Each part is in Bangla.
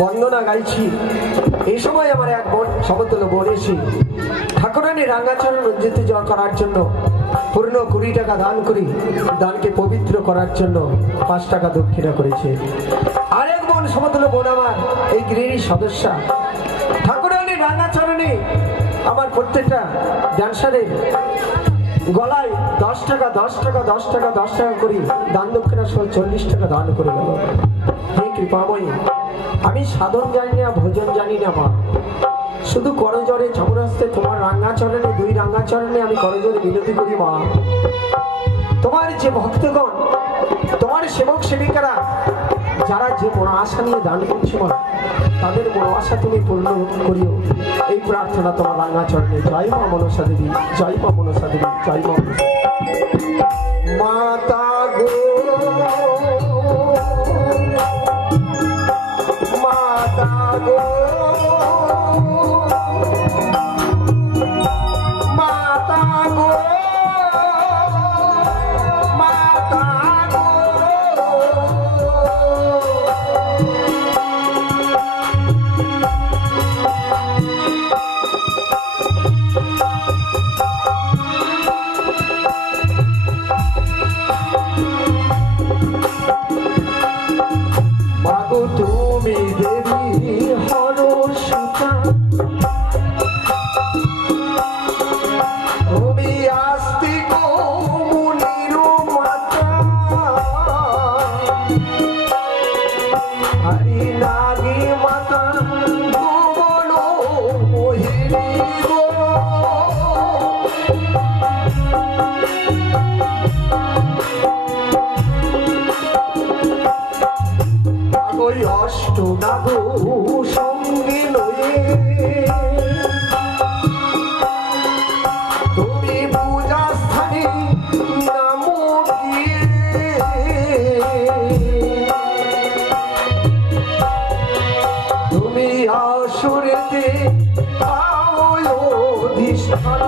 বন্দনা গাইছি। এই সময় আমার এক বোন সমতুল্য বোন এসে ঠাকুরানী রাঙ্গাচরণ উজ্জিত করার জন্য পূর্ণ 20 টাকা দান করি, দানকে পবিত্র করার জন্য 5 টাকা দক্ষিণা করেছে। আরেক বোন সমতুল্য বোন আমার এই গৃহিণী সদস্যা ঠাকুরানী রাঙ্গাচরণে আমার প্রত্যেকটা ড্যান্সারের গলায় 10 টাকা 10 টাকা 10 টাকা 10 টাকা করি দান দক্ষিণা সহ 40 টাকা দান করে গেল। হে কৃপাময়ী, আমি সাধন জানি না, ভোজন জানি না মা, শুধু করজোরে ঝমরাস্তে তোমার রাঙ্গাচরণে 2 রাঙ্গাচরণে আমি করজোরে বিনতি করি মা। তোমার যে ভক্তগণ, তোমার সেবক সেবিকারা যারা যে মনো আশা নিয়ে দান করছে মা, তাদের মনো আশা তুমি পূর্ণ করিও, এই প্রার্থনা তোমার রাঙ্গাচরণে। জয় মা মনসা দেবী, জয় মা মনসা দেবী, জয় মা মাতা গো মাতা গো মাতা গো মাতা গো মাগো তুমি দেবী হরসুতা, তুমি আস্তিক মুনির মাতা, হরি নাগী মাতা ভুবন মোহিনী গো, ওই অষ্টনাগ সঙ্গে লয়ে তুমি পূজা স্থানে নাম দিয়ে তুমি আসুরেতে অধিষ্ঠান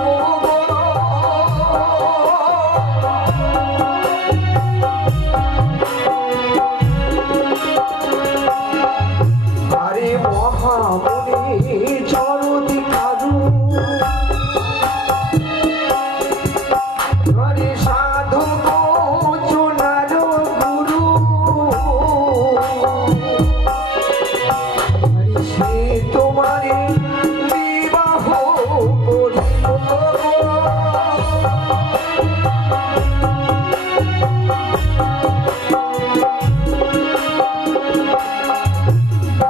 আরে মহামুনি চরতি কারু আরে সাধু চোনার গুরু আরে সে তোমারে বিবাহ করিল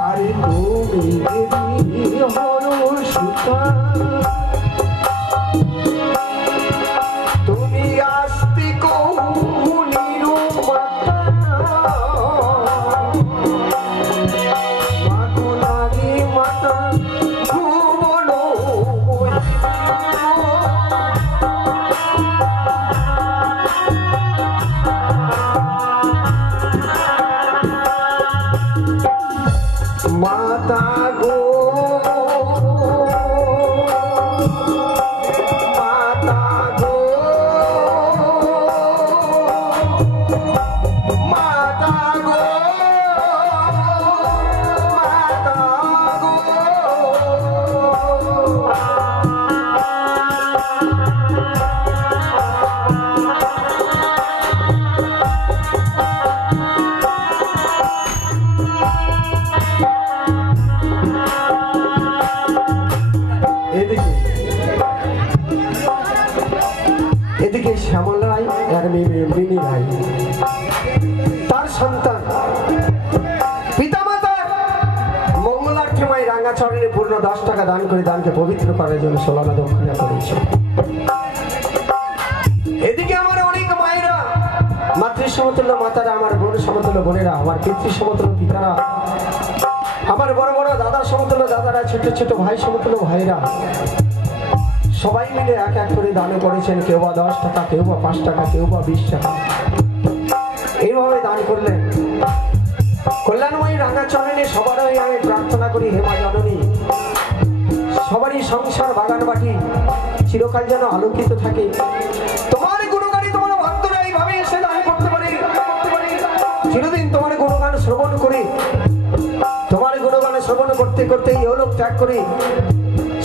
আরে তুমি দেবী হর সুতা তুমি আস্তিক মুনির মাতা মাগুলারি মাতা ভুবন মাতা গো মাতা গো মাতা গো মাতা গো এদিকে এদিকে শ্যামল রায় আর মেয়ে মিনি রায় তার সন্তান পিতামাতার মঙ্গলার্থে মাই রাঙ্গাচরণে পূর্ণ 10 টাকা দান করে দানকে পবিত্র করার জন্য 16 আনা দক্ষিণা করেছে। এদিকে আমার অনেক মায়েরা মাতৃ সমতুল্য মাতারা আমার বোন সমতুল্য বোনেরা আমার পিতৃ সমতুল্য পিতারা আমার বড় বড় দাদা সমতুল্য দাদারা ছোট ছোট ভাই সমতুল্য ভাইরা সবাই মিলে এক এক করে দান করেছেন। কেউ বা 10 টাকা, কেউ বা 5 টাকা, কেউ বা 20 টাকা, এইভাবে দান করলেন। কল্যাণময়ী রাঙ্গাচরণে সবারই আমি প্রার্থনা করি, হেমা জননী সবারই সংসার বাগান বাটি চিরকাল যেন আলোকিত থাকে। তোমার গুণগানী তোমার ভক্তরা এইভাবে এসে দান করতে পারে, চিরদিন তোমার গুণগান শ্রবণ করে, তোমার গুণগান শ্রবণ করতে করতে ইহলোক ত্যাগ করে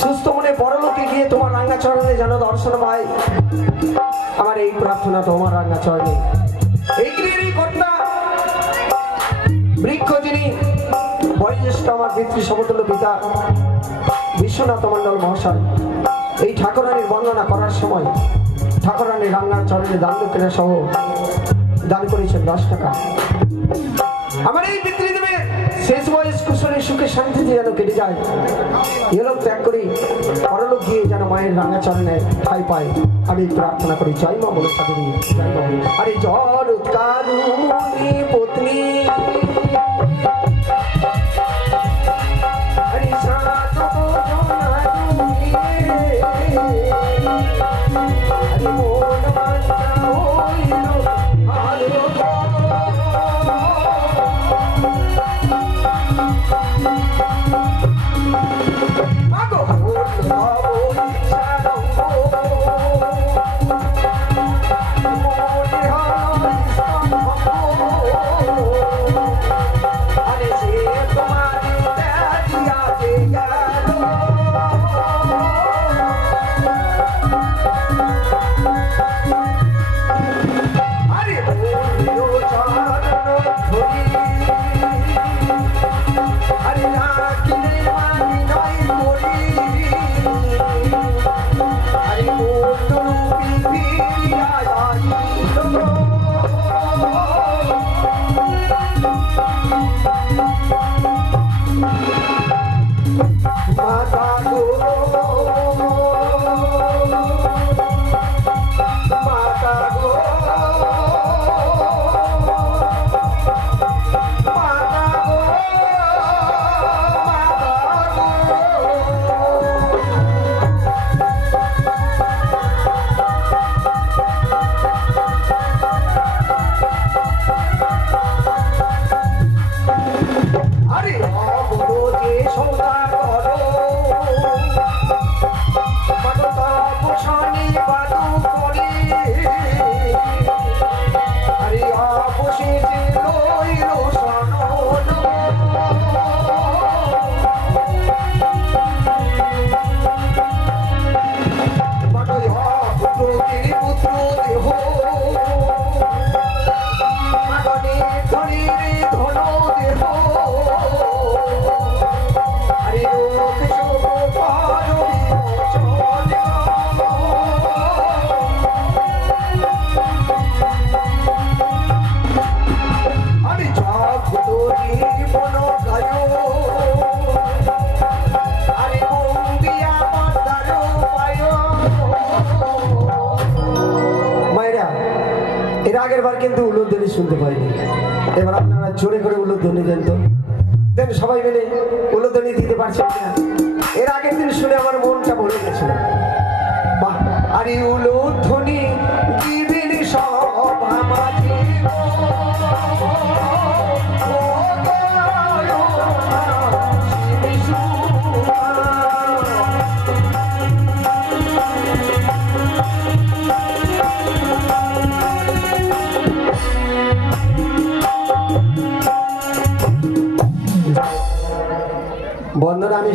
সুস্থ মনে পরলোকে গিয়ে তোমার রাঙ্গাচরণে যেন দর্শন পায়। আমার এই প্রার্থনা তোমার রাঙ্গাচরণে। এই গৃহেরই কর্তা বৃক্ষ যিনি বয়োজ্যেষ্ঠ আমার পিতৃ সমতুল্য পিতা বিশ্বনাথ মণ্ডল মহাশয় এই ঠাকুরানীর বর্ণনা করার সময় ঠাকুরানী রাঙ্গাচরণে দান দক্ষিণা সহ দান করেছেন 10 টাকা। আমার এই পিতৃদেবের শেষ বয়স কুশলের সুখে শান্তিতে যেন কেটে যায়, এলোক ত্যাগ করি পরলোক গিয়ে যেন মায়ের রাঙ্গাচরণে ঠাঁই পায়, আমি প্রার্থনা করি। জয় মা বলে সাধুরী জয় মা। আরে জর কারুণী পত্নী হরি সাধু জনারুণী হরি মন বাঞ্ছা হইল আলো আগের বার কিন্তু উলুধ্বনি শুনতে পাইনি, এবার আপনারা জোরে করে উলুধ্বনি দেন তো, দেন সবাই মিলে উলুধ্বনি দিতে পারছেন না? এর আগের দিন শুনে আমার মনটা ভরে গেছিল। বাহ, আর এই উলুধ্বনি দিবেন সব আমাকে বন্দনা। আমি